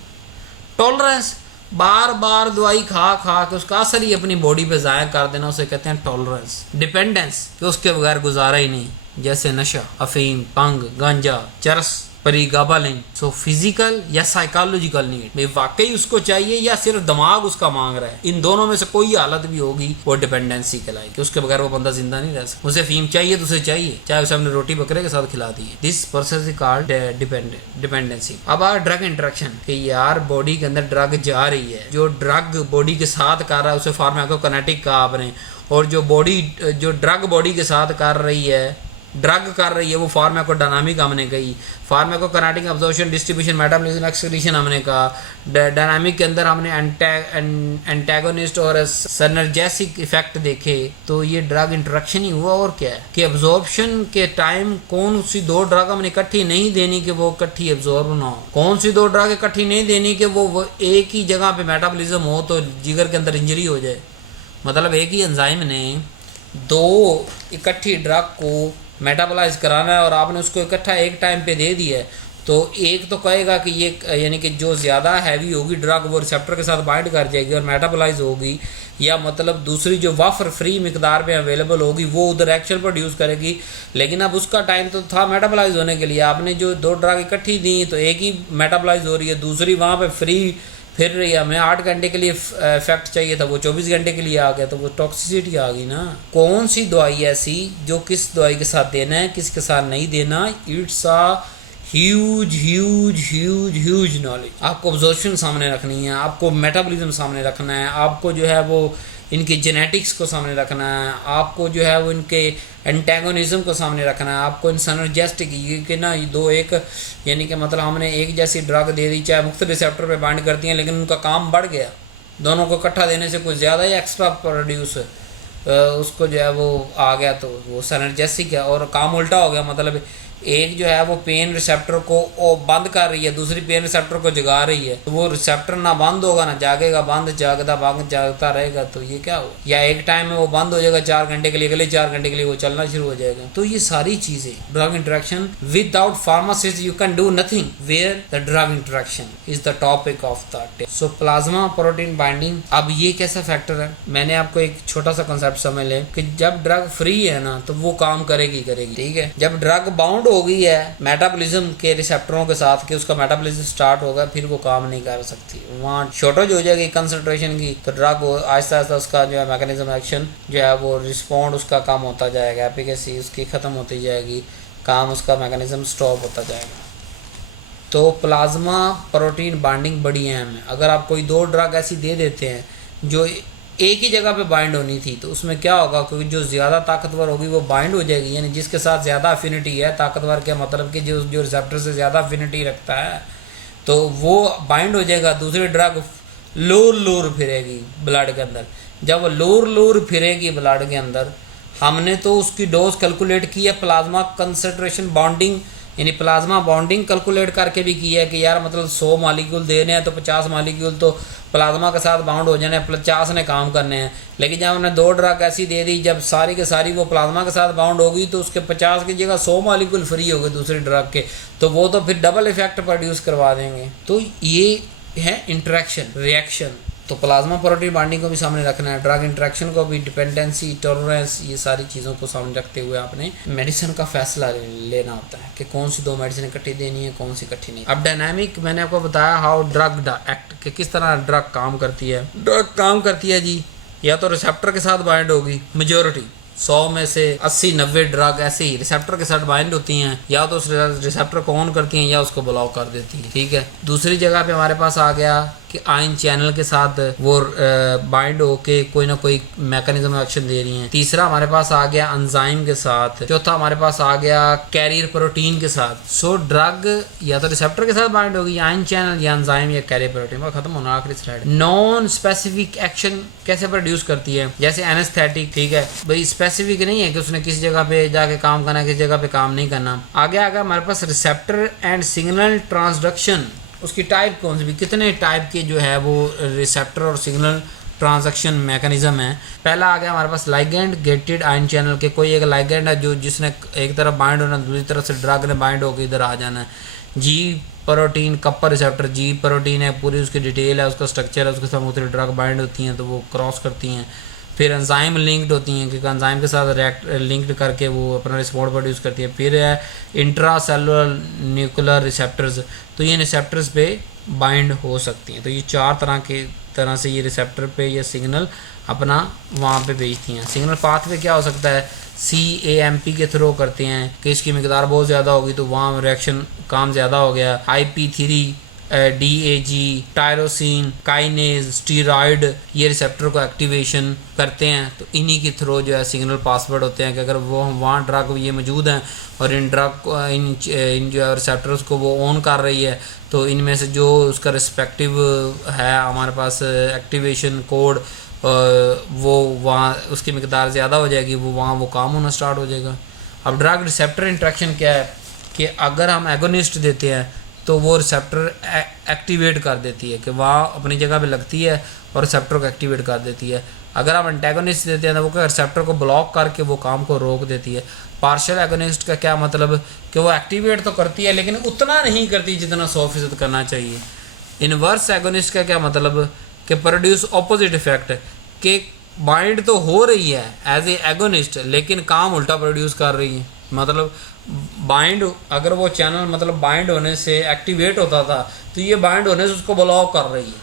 टॉलरेंस, बार बार दवाई खा खा के उसका असर ही अपनी बॉडी पे ज़ाया कर देना, उसे कहते हैं टॉलरेंस। डिपेंडेंस, कि उसके बगैर गुजारा ही नहीं, जैसे नशा, अफीम, पंग, गांजा, चरस, परिगाबालिन। सो फिजिकल या साइकोलॉजिकल नीड, भाई वाकई उसको चाहिए या सिर्फ दिमाग उसका मांग रहा है, इन दोनों में से कोई हालत भी होगी वो डिपेंडेंसी कहलाएगी। उसके बगैर वो बंदा जिंदा नहीं रह सकता। उसे फीम चाहिए तो उसे चाहिए, चाहे उसे हमने रोटी बकरे के साथ खिला दी है। This process is called dependency. अब आ ड्रग इंटरेक्शन, कि यार बॉडी के अंदर ड्रग जा रही है, जो ड्रग बॉडी के साथ कर रहा है उसे फार्माकोकाइनेटिक कहा आपने, और जो ड्रग बॉडी के साथ कर रही है, ड्रग कर रही है, वो फार्माकोडायनामिक हमने कही। Pharmacokinetic, absorption, distribution, metabolism, excretion हमने कहा। डायनामिक के अंदर हमने एंटागोनिस्ट और सिनर्जेटिक इफेक्ट देखे। तो ये ड्रग इंटरेक्शन ही हुआ और क्या है, कि अब्जॉर्प्शन के टाइम कौन सी दो ड्रग हमने इकट्ठी नहीं देनी कि वो इकट्ठी एब्जॉर्ब ना हो, कौन सी दो ड्रग इकट्ठी नहीं देनी कि वो एक ही जगह पे मेटाबॉलिज्म हो तो जिगर के अंदर इंजरी हो जाए। मतलब एक ही एंजाइम ने दो इकट्ठी ड्रग को मेटाबोलाइज कराना है और आपने उसको इकट्ठा एक टाइम पे दे दिया है, तो एक तो कहेगा कि ये यानी कि जो ज़्यादा हैवी होगी ड्रग वो रिसेप्टर के साथ बाइंड कर जाएगी और मेटाबोलाइज होगी, या मतलब दूसरी जो वाफर फ्री मिकदार में अवेलेबल होगी वो उधर एक्शन प्रोड्यूस करेगी। लेकिन अब उसका टाइम तो था मेटाबोलाइज होने के लिए, आपने जो 2 ड्रग इकट्ठी दी तो एक ही मेटाबोलाइज हो रही है, दूसरी वहाँ पे फ्री फिर रही है। हमें 8 घंटे के लिए इफेक्ट चाहिए था, वो 24 घंटे के लिए आ गया, तो वो टॉक्सिसिटी आ गई ना। कौन सी दवाई ऐसी जो किस दवाई के साथ देना है किसके साथ नहीं देना, it's a huge huge huge huge knowledge. आपको ऑब्जर्वेशन सामने रखनी है, आपको मेटाबॉलिज्म सामने रखना है, आपको जो है वो इनके जेनेटिक्स को सामने रखना है, आपको जो है वो इनके एंटेगोनिज्म को सामने रखना है, आपको इन सनर्जेस्टिक ये कि ना ये दो एक यानी कि मतलब हमने एक जैसी ड्रग दे दी, चाहे मुख्तलिफ रिसेप्टर पे बाइंड करती हैं, लेकिन उनका काम बढ़ गया, दोनों को इकट्ठा देने से कुछ ज़्यादा ही एक्स्ट्रा प्रोड्यूस उसको जो है वो आ गया, तो वो सनर्जेस्टिक है। और काम उल्टा हो गया, मतलब एक जो है वो पेन रिसेप्टर को बंद कर रही है, दूसरी पेन रिसेप्टर को जगा रही है, तो वो रिसेप्टर ना बंद होगा ना जागेगा, बंद जागता रहेगा, तो ये क्या हो, या एक टाइम में वो बंद हो जाएगा 4 घंटे के लिए, अगले 4 घंटे के लिए वो चलना शुरू हो जाएगा। तो ये सारी चीजें drug interaction without pharmacist you can do nothing, where the drug interaction is the topic of the day. So plasma protein binding, अब ये कैसा फैक्टर है, मैंने आपको एक छोटा सा कंसेप्ट समझ ले कि जब ड्रग फ्री है ना तो वो काम करेगी, ठीक है। जब ड्रग बाउंड हो गई है मेटाबॉलिज्म के रिसेप्टरों के साथ कि उसका मेटाबॉलिज्म स्टार्ट होगा, फिर वो काम नहीं कर सकती, वहाँ शॉर्टेज हो जाएगी कंसंट्रेशन की, तो ड्रग आहिस्ता आहिस्ता उसका जो है मैकेनिज्म एक्शन जो है वो रिस्पॉन्ड उसका कम होता जाएगा, एफिकेसी उसकी ख़त्म होती जाएगी, काम उसका मैकेनिज्म स्टॉप होता जाएगा। तो प्लाज्मा प्रोटीन बाइंडिंग बड़ी अहम है। अगर आप कोई 2 ड्रग ऐसी दे देते हैं जो एक ही जगह पे बाइंड होनी थी, तो उसमें क्या होगा, क्योंकि जो ज़्यादा ताकतवर होगी वो बाइंड हो जाएगी, यानी जिसके साथ ज़्यादा अफिनिटी है, ताकतवर क्या मतलब कि जो रिसेप्टर से ज़्यादा अफिनिटी रखता है तो वो बाइंड हो जाएगा, दूसरी ड्रग लोर फिरेगी ब्लड के अंदर। जब वो लोर फिरेगी ब्लड के अंदर, हमने तो उसकी डोज कैलकुलेट की है प्लाज्मा कंसंट्रेशन बॉन्डिंग, यानी प्लाज्मा बॉन्डिंग कैलकुलेट करके भी की है कि यार मतलब 100 मालिक्यूल देने हैं तो 50 मालिक्यूल तो प्लाज्मा के साथ बाउंड हो जाने हैं, 50 ने काम करने हैं। लेकिन जब हमने 2 ड्रग ऐसी दे दी जब सारी के सारी वो प्लाज्मा के साथ बाउंड होगी, तो उसके 50 की जगह 100 मालिक्यूल फ्री हो गए दूसरी ड्रग के, तो वो तो फिर डबल इफेक्ट प्रोड्यूस करवा देंगे। तो ये है इंटरेक्शन रिएक्शन। तो प्लाज्मा प्रोटीन बाइंडिंग को भी सामने रखना है, ड्रग इंटरेक्शन को भी, डिपेंडेंसी, टॉलरेंस, ये सारी चीज़ों को सामने रखते हुए आपने मेडिसिन का फैसला लेना होता है कि कौन सी 2 मेडिसिन इकट्ठी देनी है, कौन सी इकट्ठी नहीं। अब डायनामिक मैंने आपको बताया हाउ ड्रग एक्ट, कि किस तरह ड्रग काम करती है। ड्रग काम करती है जी, या तो रिसेप्टर के साथ बाइंड होगी, मेजोरिटी 100 में से 80-90 ड्रग ऐसे ही रिसेप्टर के साथ बाइंड होती हैं, या तो उस रिसेप्टर को ऑन करती हैं या उसको ब्लॉक कर देती है, ठीक है। दूसरी जगह पे हमारे पास आ गया कि आयन चैनल के साथ वो बाइंड होके कोई ना कोई मैकेनिज्म एक्शन दे रही हैं। तीसरा हमारे पास आ गया एंजाइम के साथ। चौथा हमारे पास आ गया कैरियर प्रोटीन के साथ। सो ड्रग या तो रिसेप्टर के साथ बाइंड होगी, आयन चैनल या एंजाइम या कैरियर प्रोटीन। खत्म होना आखिरी स्लाइड। नॉन स्पेसिफिक एक्शन कैसे प्रोड्यूस करती है, जैसे एनेस्थेटिक, ठीक है भाई, स्पेसिफिक नहीं है कि उसने किस जगह पे जाके काम करना है, किस जगह पे काम नहीं करना। आगे आ गया हमारे पास रिसेप्टर एंड सिग्नल ट्रांसडक्शन। उसकी टाइप कौन सी भी, कितने टाइप के जो है वो रिसेप्टर और सिग्नल ट्रांसडक्शन मैकेनिज्म है। पहला आ गया हमारे पास लाइगेंड गेटेड आयन चैनल के, कोई एक लाइगेंड है जो जिसने एक तरफ बाइंड होना, दूसरी तरफ से ड्रग ने बाइंड होकर इधर आ जाना है। G protein coupled receptor, G protein है, पूरी उसकी डिटेल है, उसका स्ट्रक्चर है, उसके साथ मुख्तलिफ ड्रग बाइंड होती हैं तो वो क्रॉस करती हैं। फिर एंजाइम लिंक्ड होती हैं क्योंकि एंजाइम के साथ रिएक्ट लिंक्ड करके वो अपना रिस्पॉन्स प्रोड्यूस करती है। फिर है इंट्रा सेलुलर न्यूक्लियर रिसेप्टर्स, तो ये रिसेप्टर्स पे बाइंड हो सकती हैं। तो ये 4 तरह से ये रिसेप्टर पे ये सिग्नल अपना वहाँ पे भेजती हैं। सिग्नल पाथ पे क्या हो सकता है, CAMP के थ्रू करते हैं कि इसकी मिकदार बहुत ज़्यादा होगी तो वहाँ रिएक्शन काम ज़्यादा हो गया। IP3 DAG, tyrosine, kinase, steroid, ये रिसेप्टर को एक्टिवेशन करते हैं। तो इन्हीं के थ्रू जो है सिग्नल पासवर्ड होते हैं कि अगर वो वहाँ ड्रग ये मौजूद हैं और इन ड्रग को इन जो है रिसेप्टर्स को वो ऑन कर रही है, तो इनमें से जो उसका रिस्पेक्टिव है हमारे पास एक्टिवेशन कोड, वो वहाँ उसकी मिकदार ज़्यादा हो जाएगी, वो वहाँ वो काम होना स्टार्ट हो जाएगा। अब ड्रग रिसेप्टर इंट्रैक्शन क्या है कि अगर हम एगोनिस्ट देते हैं तो वो रिसेप्टर एक्टिवेट कर देती है कि वहाँ अपनी जगह पे लगती है और रिसेप्टर को एक्टिवेट कर देती है। अगर आप एंटागोनिस्ट देते हैं तो वो रिसेप्टर को ब्लॉक करके वो काम को रोक देती है। पार्शियल एगोनिस्ट का क्या मतलब कि वो एक्टिवेट तो करती है लेकिन उतना नहीं करती जितना 100% करना चाहिए। इनवर्स एगोनिस्ट का क्या मतलब कि प्रोड्यूस ऑपोजिट इफेक्ट, कि बाइंड तो हो रही है एज ए एगोनिस्ट लेकिन काम उल्टा प्रोड्यूस कर रही है। मतलब बाइंड, अगर वो चैनल मतलब बाइंड होने से एक्टिवेट होता था तो ये बाइंड होने से उसको ब्लॉक कर रही है,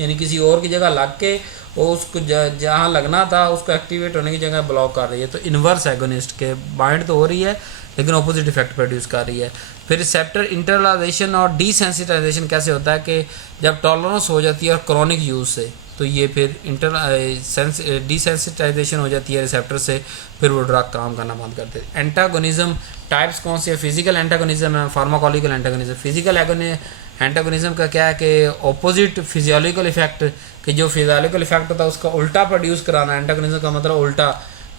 यानी किसी और की जगह लग के वो उसको जहाँ लगना था उसको एक्टिवेट होने की जगह ब्लॉक कर रही है। तो इनवर्स एगोनिस्ट के बाइंड तो हो रही है लेकिन ऑपोजिट इफेक्ट प्रोड्यूस कर रही है। फिर रिसेप्टर इंटरलाइजेशन और डिसेंसिटाइजेशन कैसे होता है कि जब टॉलरेंस हो जाती है और क्रॉनिक यूज़ से, तो ये फिर डिसेंसिटाइजेशन हो जाती है रिसेप्टर से, फिर वो ड्रग काम करना बंद करते हैं। एंटागोनिज्म टाइप्स कौन से? फिजिकल एंटागोनिज्म है, फार्माकोलॉजिकल एंटागोनिज्म। फिजिकल एंटागोनिज्म का क्या है कि ऑपोजिट फिजियोलॉजिकल इफेक्ट, कि जो फिजियोलॉजिकल इफेक्ट होता है उसका उल्टा प्रोड्यूस कराना। एंटागोनिज्म का मतलब उल्टा।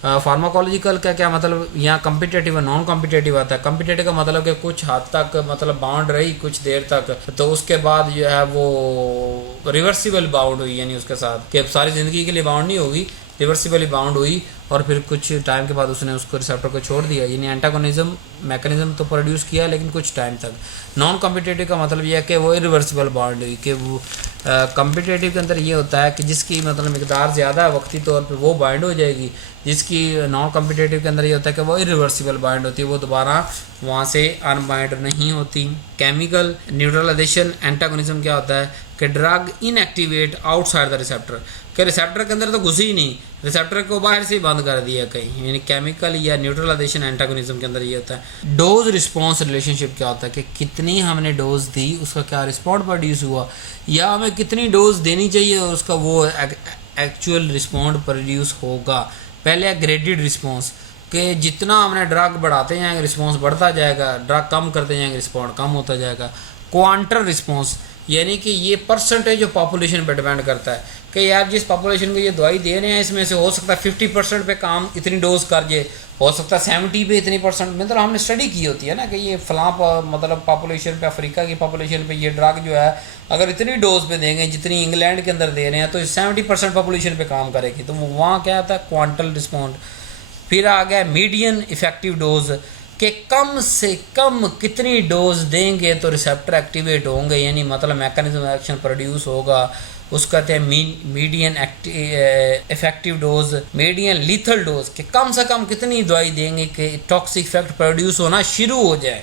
फार्माकोलॉजिकल का क्या मतलब? यहाँ कम्पिटेटिव और नॉन कम्पिटेटिव आता है। कम्पिटेटिव का मतलब कि कुछ हद तक मतलब बाउंड रही कुछ देर तक, तो उसके बाद जो है वो रिवर्सिबल बाउंड हुई, यानी उसके साथ कि सारी ज़िंदगी के लिए बाउंड नहीं होगी, रिवर्सिबली बाउंड हुई और फिर कुछ टाइम के बाद उसने उसको रिसेप्टर को छोड़ दिया, यानी एंटागोनिज्म मैकेनिज्म तो प्रोड्यूस किया लेकिन कुछ टाइम तक। नॉन कम्पिटेटिव का मतलब यह है कि वो इरिवर्सिबल बाउंड हुई, कि वो कम्पिटेटिव के अंदर ये होता है कि जिसकी मतलब मिकदार ज़्यादा है वक्ती तौर पे वो बाइंड हो जाएगी, जिसकी नॉन कम्पिटेटिव के अंदर ये होता है कि वो इरिवर्सिबल बाइंड होती है, वो दोबारा वहाँ से अनबाइंड नहीं होती। केमिकल न्यूट्रलाइजेशन एंटागोनिज्म क्या होता है कि drug inactivate outside the receptor, कि रिसेप्टर के अंदर तो घुसी ही नहीं, रिसेप्टर को बाहर से ही बंद कर दिया कहीं, यानी केमिकल या न्यूट्रलाइजेशन एंटागोनिज्म के अंदर ये होता है। डोज रिस्पॉन्स रिलेशनशिप क्या होता है कि कितनी हमने डोज दी उसका क्या रिस्पॉन्स प्रोड्यूस हुआ, या हमें कितनी डोज देनी चाहिए और उसका वो एक्चुअल रिस्पॉन्स प्रोड्यूस होगा। पहले ग्रेडेड रिस्पॉन्स, कि जितना हमने ड्रग बढ़ाते जाएंगे रिस्पॉन्स बढ़ता जाएगा, ड्रग कम करते जाएंगे रिस्पॉन्स कम होता जाएगा। क्वांटर रिस्पॉन्स, यानी कि ये परसेंटेज जो पॉपुलेशन पे डिपेंड करता है कि यार जिस पॉपुलेशन को ये दवाई दे रहे हैं इसमें से हो सकता है 50% पे काम इतनी डोज कर जे, हो सकता है 70 पे इतनी परसेंट, मतलब हमने स्टडी की होती है ना कि ये फलां मतलब पॉपुलेशन पे, अफ्रीका की पॉपुलेशन पे ये ड्रग जो है अगर इतनी डोज पे देंगे जितनी इंग्लैंड के अंदर दे रहे हैं तो 70% पॉपुलेशन पे काम करेगी, तो वहाँ क्या आता है क्वांटल रिस्पॉन्स। फिर आ गया मीडियन इफेक्टिव डोज, कि कम से कम कितनी डोज देंगे तो रिसेप्टर एक्टिवेट होंगे, यानी मतलब मैकेनिज्म एक्शन प्रोड्यूस होगा, उसका कहते हैं median effective dose. Median lethal dose, कि कम से कम कितनी दवाई देंगे कि टॉक्सिक इफेक्ट प्रोड्यूस होना शुरू हो जाए,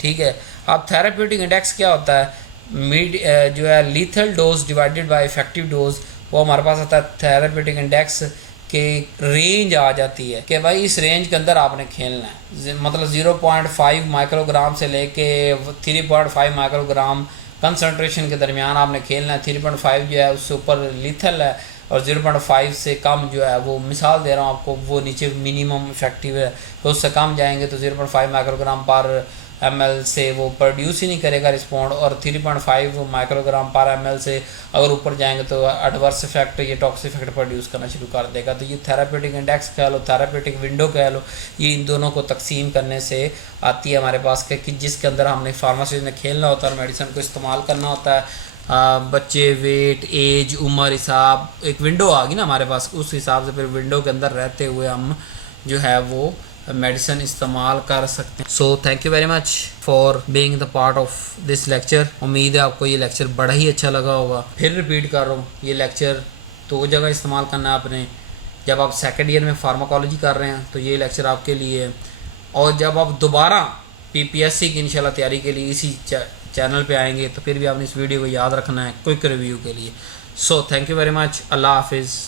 ठीक है। अब थेराप्यूटिक इंडेक्स क्या होता है? जो है lethal dose divided by effective dose, वो हमारे पास आता है थेराप्यूटिक इंडेक्स के रेंज आ जाती है कि भाई इस रेंज के अंदर आपने खेलना है, मतलब 0.5 माइक्रोग्राम से लेके 3.5 माइक्रोग्राम कंसंट्रेशन के दरमियान आपने खेलना है। 3.5 जो है उससे ऊपर लीथल है और 0.5 से कम जो है वो, मिसाल दे रहा हूँ आपको, वो नीचे मिनिमम इफेक्टिव है, तो उससे कम जाएंगे तो 0.5 माइक्रोग्राम पर ml से वो प्रोड्यूस ही नहीं करेगा रिस्पॉन्ड, और 3.5 माइक्रोग्राम पर ml से अगर ऊपर जाएंगे तो एडवर्स इफेक्ट, ये टॉक्सिक इफेक्ट प्रोड्यूस करना शुरू कर देगा। तो ये थेराप्यूटिक इंडेक्स कह लो, थेराप्यूटिक विंडो कह लो, ये इन दोनों को तकसीम करने से आती है हमारे पास कि जिसके अंदर हमने फार्मासी में खेलना होता है और मेडिसिन को इस्तेमाल करना होता है। बच्चे, वेट, एज, उम्र हिसाब, एक विंडो आ गई ना हमारे पास, उस हिसाब से फिर विंडो के अंदर रहते हुए हम जो है वो मेडिसिन इस्तेमाल कर सकते हैं। सो thank you very much for being the part of this lecture. उम्मीद है आपको ये लेक्चर बड़ा ही अच्छा लगा होगा। फिर रिपीट कर रहा हूँ, ये लेक्चर तो जगह इस्तेमाल करना है आपने, जब आप सेकेंड ईयर में फार्माकोलॉजी कर रहे हैं तो ये लेक्चर आपके लिए है, और जब आप दोबारा PPSC की इंशाल्लाह तैयारी के लिए इसी चैनल पे आएंगे तो फिर भी आपने इस वीडियो को याद रखना है क्विक रिव्यू के लिए। So thank you very much. Allah हाफिज़।